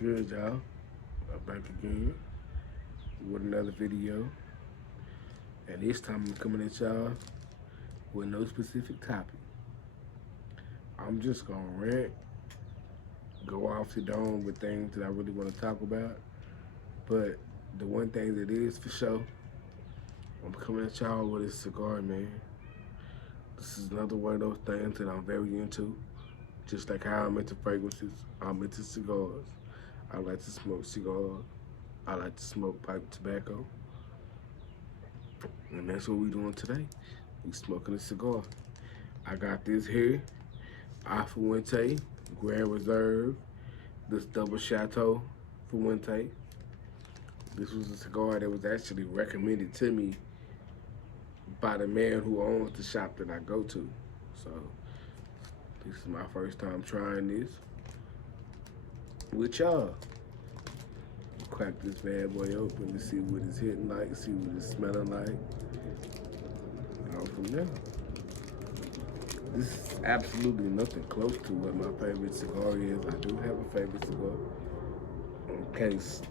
Good, y'all? I'm back again with another video, and this time I'm coming at y'all with no specific topic. I'm just gonna rant, go off the dome with things that I really want to talk about. But the one thing that is for sure, I'm coming at y'all with a cigar, man. This is another one of those things that I'm very into. Just like how I'm into fragrances, I'm into cigars. I like to smoke cigars. I like to smoke pipe tobacco. And that's what we doing today. We smoking a cigar. I got this here, Fuente Grand Reserve, this double Chateau Fuente. This was a cigar that was actually recommended to me by the man who owns the shop that I go to. So this is my first time trying this with y'all. Crack this bad boy open to see what it's hitting like, see what it's smelling like. Go from there. This is absolutely nothing close to what my favorite cigar is. I do have a favorite cigar. In case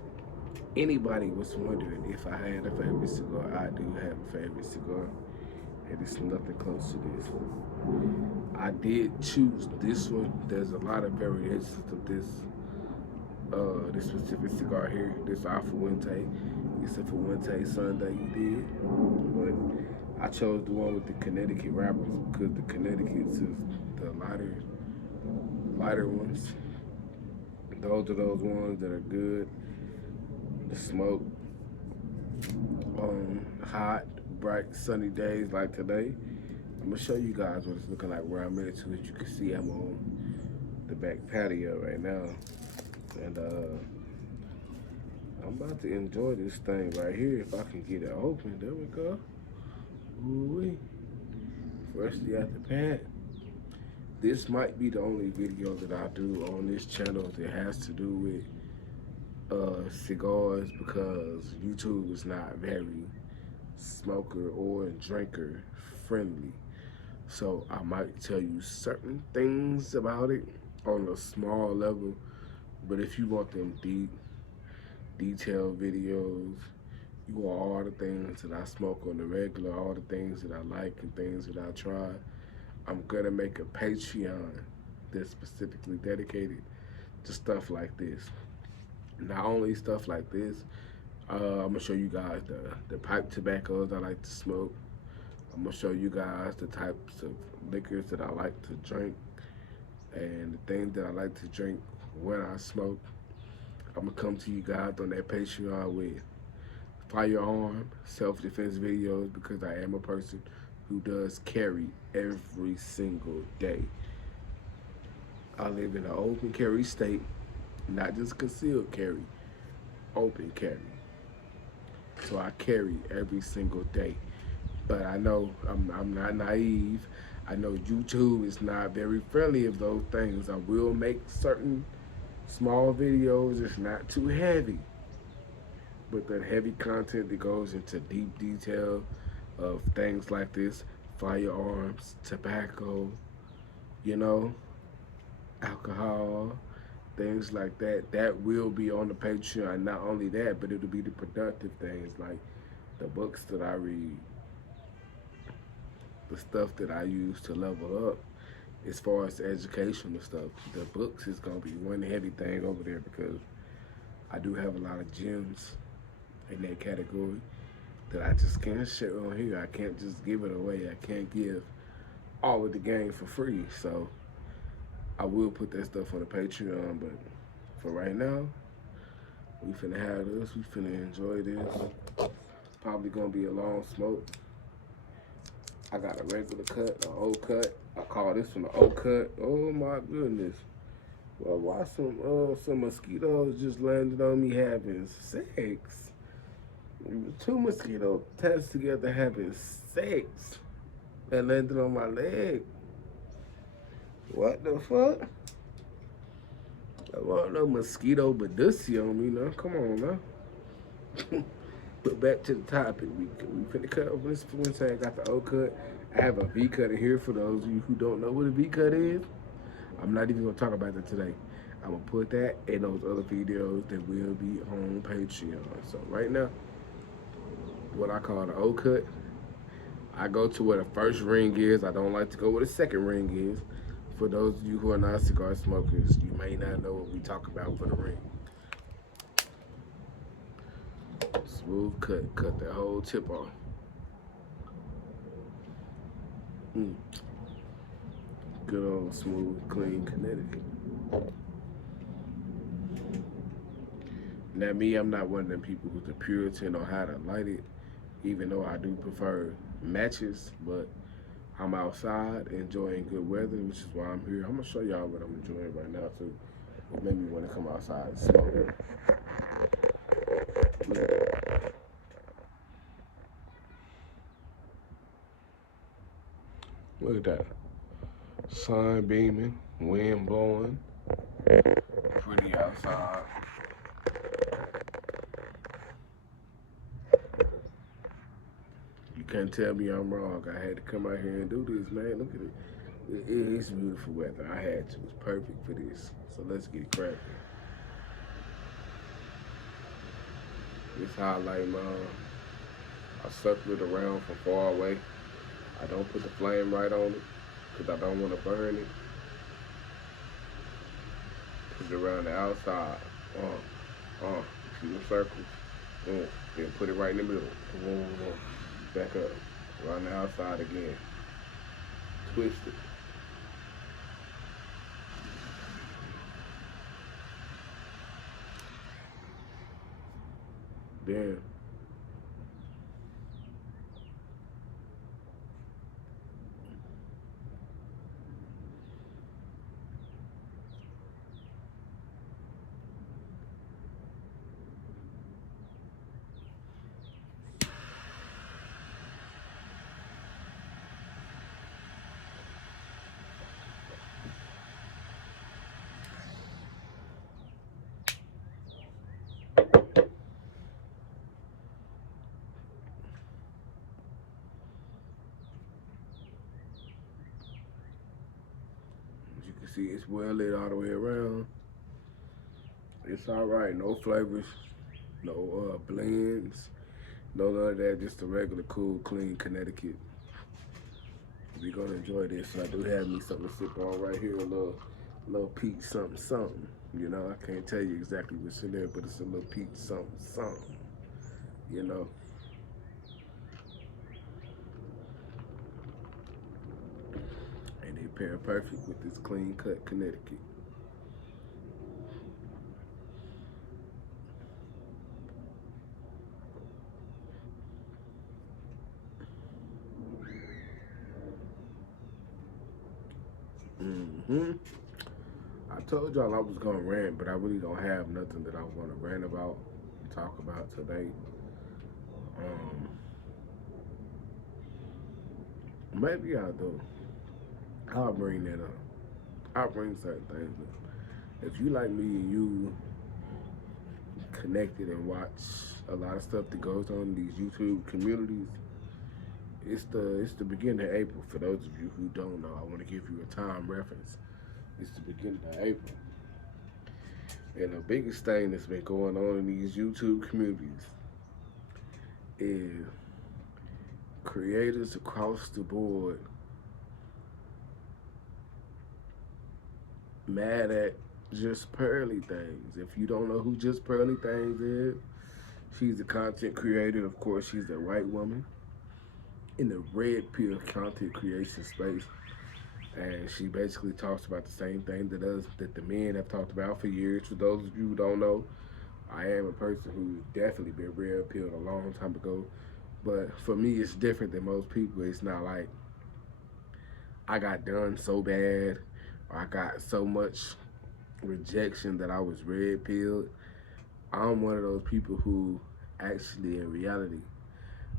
anybody was wondering if I had a favorite cigar, I do have a favorite cigar. And it's nothing close to this. I did choose this one. There's a lot of variations of this specific cigar here, this Fuente. It's a Fuente Sunday did. But I chose the one with the Connecticut wrappers because the Connecticut's is the lighter ones. Those are those ones that are good to smoke on hot, bright, sunny days like today. I'm gonna show you guys what it's looking like where I'm at, so that you can see I'm on the back patio right now. And I'm about to enjoy this thing right here if I can get it open. There we go. Ooh-wee. Freshly out the pan. This might be the only video that I do on this channel that has to do with cigars, because YouTube is not very smoker or drinker friendly. So I might tell you certain things about it on a small level, but if you want them deep, detailed videos, you want all the things that I smoke on the regular, all the things that I like and things that I try, I'm gonna make a Patreon that's specifically dedicated to stuff like this. Not only stuff like this, I'm gonna show you guys the pipe tobaccos I like to smoke. I'm gonna show you guys the types of liquors that I like to drink and the things that I like to drink when I smoke. I'm gonna come to you guys on that Patreon with firearm self-defense videos, because I am a person who does carry every single day. I live in an open carry state, not just concealed carry, open carry. So I carry every single day. But I know I'm not naive. I know YouTube is not very friendly of those things. I will make certain small videos. It's not too heavy. But that heavy content that goes into deep detail of things like this, firearms, tobacco, you know, alcohol, things like that, that will be on the Patreon. Not only that, but it'll be the productive things like the books that I read, the stuff that I use to level up as far as educational stuff. The books is gonna be one heavy thing over there, because I do have a lot of gems in that category that I just can't share on here. I can't just give it away. I can't give all of the game for free. So I will put that stuff on the Patreon, but for right now, we finna have this. We finna enjoy this. Probably gonna be a long smoke. I got a regular cut, an old cut. I call this one an old cut. Oh my goodness. Well, why some mosquitoes just landed on me having sex? Two mosquitoes attached together having sex and landed on my leg. What the fuck? I want no mosquito Badusi on me now. Come on now. But back to the topic. We finna cut over this one. I got the O cut. I have a V cut in here for those of you who don't know what a V cut is. I'm not even gonna talk about that today. I'm gonna put that in those other videos that will be on Patreon. So right now, what I call the O cut, I go to where the first ring is. I don't like to go where the second ring is. For those of you who are not cigar smokers, you may not know what we talk about for the ring. Smooth cut, cut that whole tip off. Mm. Good old smooth, clean Connecticut. Now me, I'm not one of them people who's a Puritan on how to light it, even though I do prefer matches, but I'm outside enjoying good weather, which is why I'm here. I'm gonna show y'all what I'm enjoying right now too. It made me want to come outside and smoke. Look at that. Sun beaming, wind blowing, pretty outside. You can't tell me I'm wrong. I had to come out here and do this, man. Look at it. It's beautiful weather. I had to. It's perfect for this. So let's get it cracking. This highlight, man. I circle it around from far away. I don't put the flame right on it because I don't want to burn it. Put it around the outside. See the circles? Then put it right in the middle. Back up. Around the outside again. Twist it. Then as you can see, it's well lit all the way around. It's all right. No flavors, no blends, no none of that. Just a regular, cool, clean Connecticut. We're gonna enjoy this. So I do have me something to sip on right here. A little peach something something. You know, I can't tell you exactly what's in there, but it's a little peach something something. You know. And they pair perfect with this clean cut Connecticut. I told y'all I was gonna rant, but I really don't have nothing that I want to rant about, talk about today. Maybe I do. I'll bring that up. I'll bring certain things up. If you like me and you connected and watch a lot of stuff that goes on in these YouTube communities, it's the beginning of April. For those of you who don't know, I want to give you a time reference. It's the beginning of April. And the biggest thing that's been going on in these YouTube communities is creators across the board mad at Just Pearly Things. If you don't know who Just Pearly Things is, she's a content creator. Of course, she's a white woman in the red pill content creation space. And she basically talks about the same thing that the men have talked about for years. For those of you who don't know, I am a person who's definitely been red pilled a long time ago. But for me, it's different than most people. It's not like I got done so bad or I got so much rejection that I was red pilled. I'm one of those people who actually, in reality,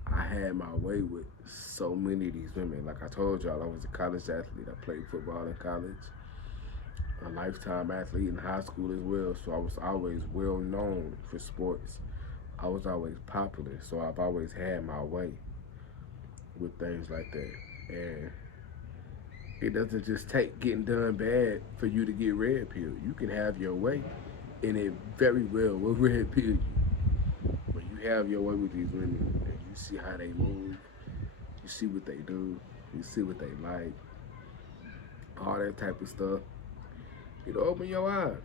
I had my way with so many of these women. Like I told y'all, I was a college athlete. I played football in college, a lifetime athlete in high school as well. So I was always well known for sports. I was always popular, so I've always had my way with things like that. And It doesn't just take getting done bad for you to get red pill. You can have your way, and it very well will red pill you. But you have your way with these women, and you see how they move, you see what they do, you see what they like, all that type of stuff. It'll open your eyes.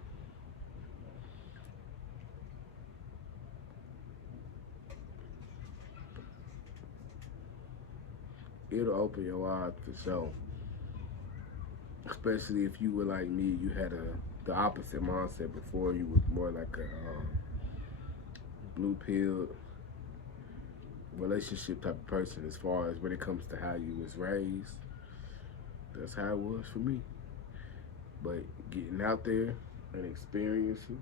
It'll open your eyes for sure. Especially if you were like me, you had the opposite mindset before. You was more like a blue pill relationship type of person as far as when it comes to how you was raised. That's how it was for me. But getting out there and experiencing,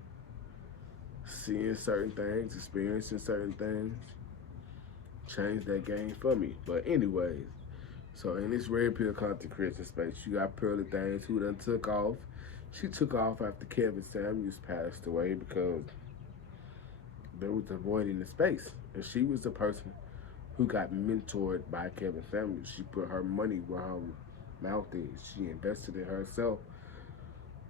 seeing certain things, experiencing certain things, changed that game for me. But anyways, so in this red pill content creation space, you got Pearly Things who done took off. She took off after Kevin Samuels passed away because there was a void in the space. And she was the person who got mentored by Kevin Samuels. She put her money where her mouth is. She invested in herself.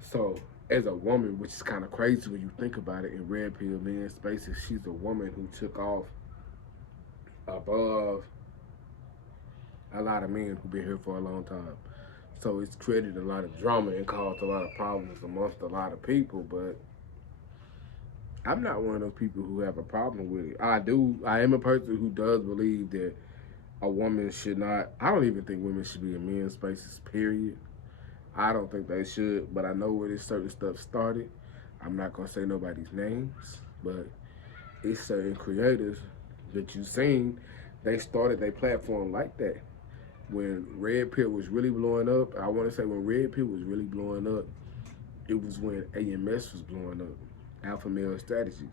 So as a woman, which is kind of crazy when you think about it, in red pill men spaces, she's a woman who took off above a lot of men who've been here for a long time. So it's created a lot of drama and caused a lot of problems amongst a lot of people. But I'm not one of those people who have a problem with it. I am a person who does believe that a woman should not, I don't even think women should be in men's spaces, period. I don't think they should, but I know where this certain stuff started. I'm not going to say nobody's names, but it's certain creators that you've seen, they started their platform like that. When Red Pill was really blowing up, I want to say when Red Pill was really blowing up, it was when AMS was blowing up, Alpha Male Strategies.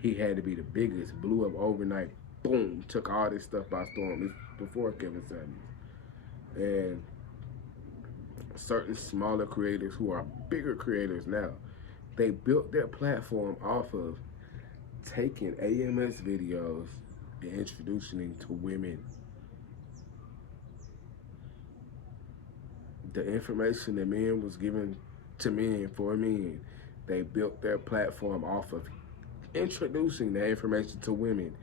He had to be the biggest, blew up overnight, boom, took all this stuff by storm. It's before Kevin Samuels. And certain smaller creators who are bigger creators now, they built their platform off of taking AMS videos and introducing them to women. The information that men was given to men for men, they built their platform off of introducing the information to women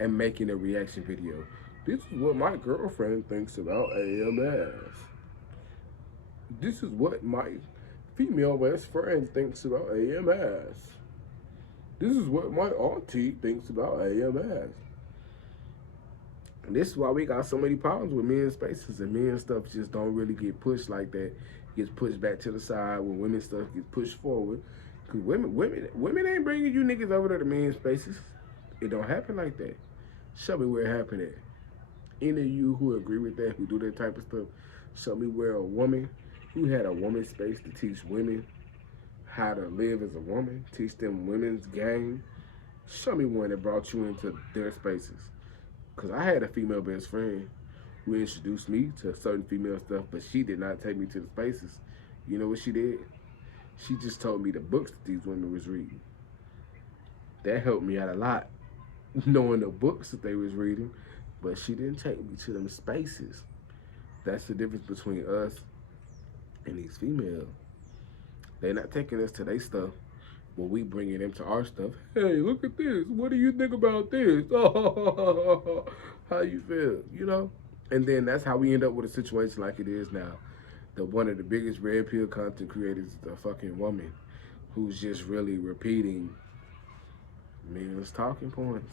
and making a reaction video. This is what my girlfriend thinks about AMS. This is what my female best friend thinks about AMS. This is what my auntie thinks about AMS. And this is why we got so many problems with men's spaces, and men's stuff just don't really get pushed like that. It gets pushed back to the side when women's stuff gets pushed forward. Cause women ain't bringing you niggas over to the men's spaces. It don't happen like that. Show me where it happened at. Any of you who agree with that, who do that type of stuff, show me where a woman who had a woman's space to teach women how to live as a woman, teach them women's game. Show me one that brought you into their spaces. Because I had a female best friend who introduced me to certain female stuff, but she did not take me to the spaces. You know what she did? She just told me the books that these women was reading. That helped me out a lot, knowing the books that they was reading, but she didn't take me to them spaces. That's the difference between us and these females. They're not taking us to their stuff, but we bringing them to our stuff. Hey, look at this. What do you think about this? How you feel? You know? And then that's how we end up with a situation like it is now. One of the biggest red pill content creators is a fucking woman who's just really repeating men's talking points.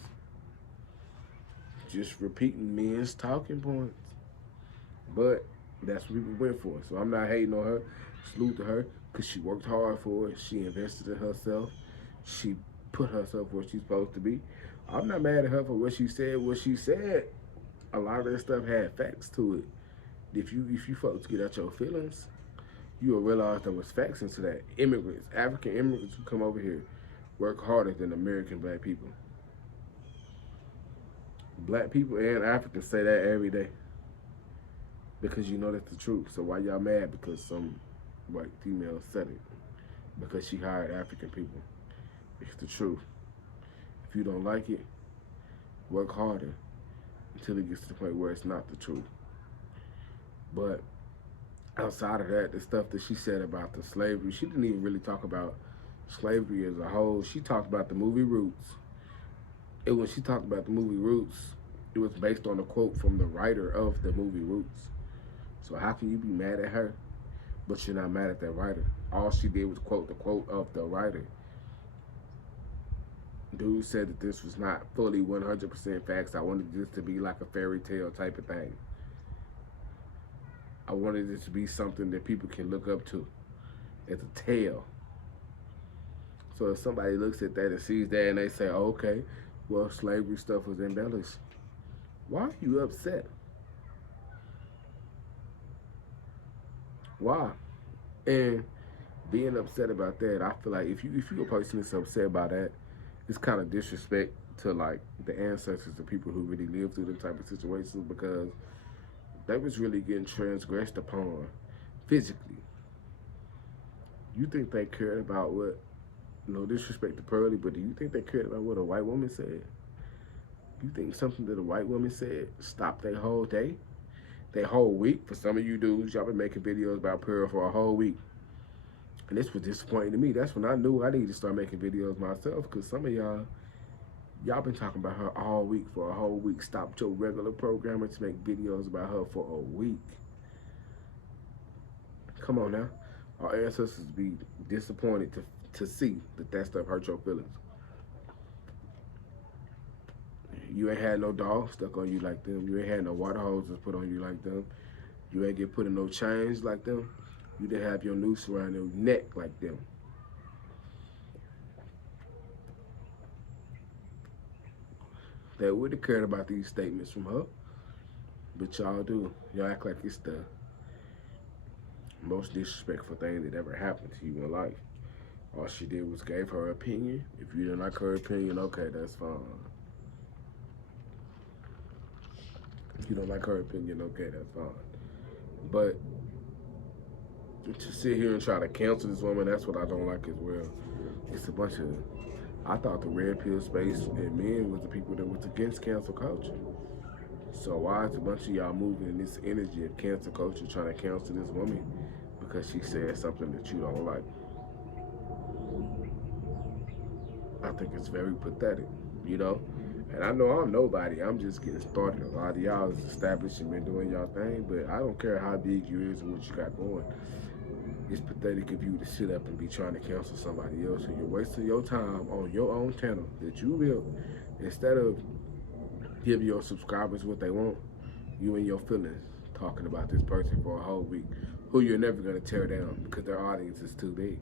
Just repeating men's talking points. But that's what people went for. So I'm not hating on her. Salute to her, because she worked hard for it. She invested in herself. She put herself where she's supposed to be. I'm not mad at her for what she said. What she said, a lot of that stuff had facts to it. If you folks get out your feelings, you'll realize there was facts into that. Immigrants, African immigrants who come over here, work harder than American black people. Black people and Africans say that every day. Because you know that's the truth. So why y'all mad because some white female said it? Because she hired African people. It's the truth. If you don't like it, work harder until it gets to the point where it's not the truth. But outside of that, the stuff that she said about the slavery, she didn't even really talk about slavery as a whole. She talked about the movie Roots. And when she talked about the movie Roots, it was based on a quote from the writer of the movie Roots. So how can you be mad at her, but you're not mad at that writer? All she did was quote the quote of the writer. Dude said that this was not fully 100% facts. I wanted this to be like a fairy tale type of thing. I wanted it to be something that people can look up to as a tale. So if somebody looks at that and sees that and they say, oh, okay, well, slavery stuff was embellished, why are you upset? Why? And being upset about that, I feel like if you a person that's upset about that, it's kind of disrespect to like the ancestors, the people who really lived through them type of situations, because they was really getting transgressed upon physically. You think they cared about what? No disrespect to Pearly, but do you think they cared about what a white woman said? You think something that a white woman said stopped their whole day, their whole week? For some of you dudes, y'all been making videos about Pearl for a whole week. And this was disappointing to me. That's when I knew I needed to start making videos myself, because some of y'all been talking about her all week for a whole week. Stopped your regular programmer to make videos about her for a week. Come on now. Our ancestors be disappointed to see that stuff hurt your feelings. You ain't had no dogs stuck on you like them. You ain't had no water hoses put on you like them. You ain't get put in no chains like them. You didn't have your noose around your neck like them. They would have cared about these statements from her. But y'all do. Y'all act like it's the most disrespectful thing that ever happened to you in life. All she did was gave her opinion. If you didn't like her opinion, okay, that's fine. If you don't like her opinion, okay, that's fine. But to sit here and try to cancel this woman, that's what I don't like as well. It's a bunch of, I thought the red pill space and men was the people that was against cancel culture. So why is a bunch of y'all moving in this energy of cancel culture trying to cancel this woman because she said something that you don't like? I think it's very pathetic, you know? And I know I'm nobody. I'm just getting started. A lot of y'all is established and been doing y'all thing, but I don't care how big you is and what you got going. It's pathetic of you to sit up and be trying to cancel somebody else, and you're wasting your time on your own channel that you built. Instead of giving your subscribers what they want, you and your feelings talking about this person for a whole week, who you're never going to tear down because their audience is too big.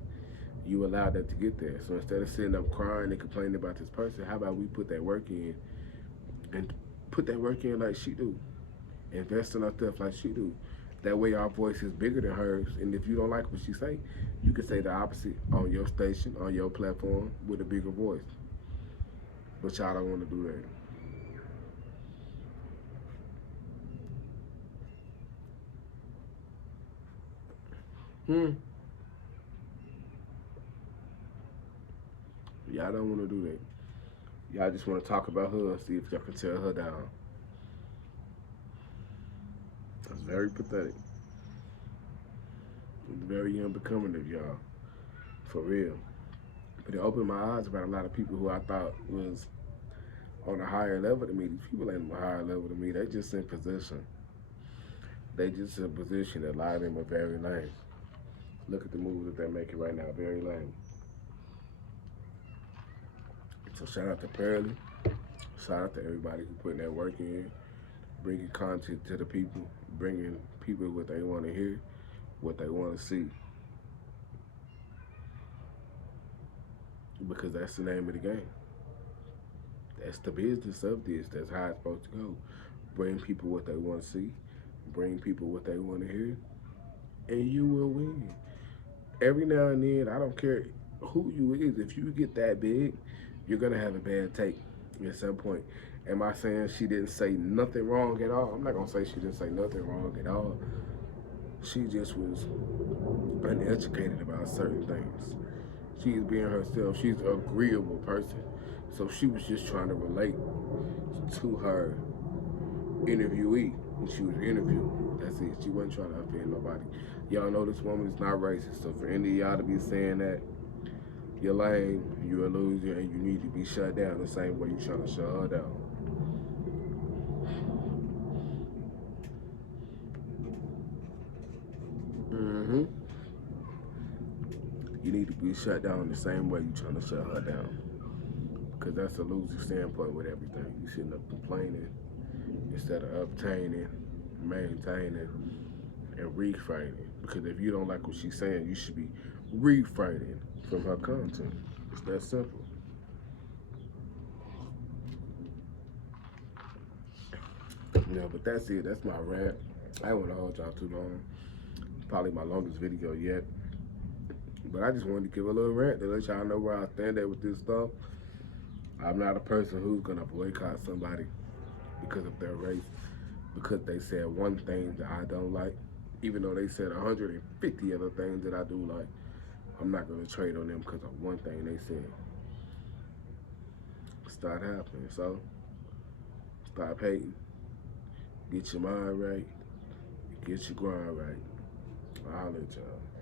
You allowed them to get there. So instead of sitting up crying and complaining about this person, how about we put that work in and put that work in like she do? Invest in our stuff like she do. That way our voice is bigger than hers. And if you don't like what she say, you can say the opposite on your station, on your platform with a bigger voice. But y'all don't want to do that. Y'all don't want to do that. Y'all just want to talk about her and see if y'all can tear her down. That's very pathetic. It's very unbecoming of y'all. For real. But it opened my eyes about a lot of people who I thought was on a higher level than me. These people ain't on a higher level than me. They just in position. They just in a position that a lot of them are very lame. Look at the moves that they're making right now. Very lame. So shout out to Pearly. Shout out to everybody who putting that work in, bringing content to the people, bringing people what they want to hear, what they want to see. Because that's the name of the game. That's the business of this. That's how it's supposed to go. Bring people what they want to see, bring people what they want to hear, and you will win. Every now and then, I don't care who you is, if you get that big, you're gonna have a bad take at some point. Am I saying she didn't say nothing wrong at all? I'm not gonna say she didn't say nothing wrong at all. She just was uneducated about certain things. She's being herself. She's an agreeable person. So she was just trying to relate to her interviewee. when she was interviewed. That's it. She wasn't trying to offend nobody. Y'all know this woman is not racist. So for any of y'all to be saying that, you're lame, you're a loser, and you need to be shut down the same way you're trying to shut her down. Mm-hmm. You need to be shut down the same way you're trying to shut her down. Because that's a losing standpoint with everything. You sitting up complaining instead of obtaining, maintaining, and refraining. Because if you don't like what she's saying, you should be refraining from her content. It's that simple. Yeah, but that's it. That's my rant. I don't want to hold y'all too long. Probably my longest video yet. But I just wanted to give a little rant to let y'all know where I stand at with this stuff. I'm not a person who's gonna boycott somebody because of their race, because they said one thing that I don't like, even though they said 150 other things that I do like. I'm not gonna trade on them because of one thing they said. Start happening. So stop hating. Get your mind right. Get your grind right. I'll holler at y'all.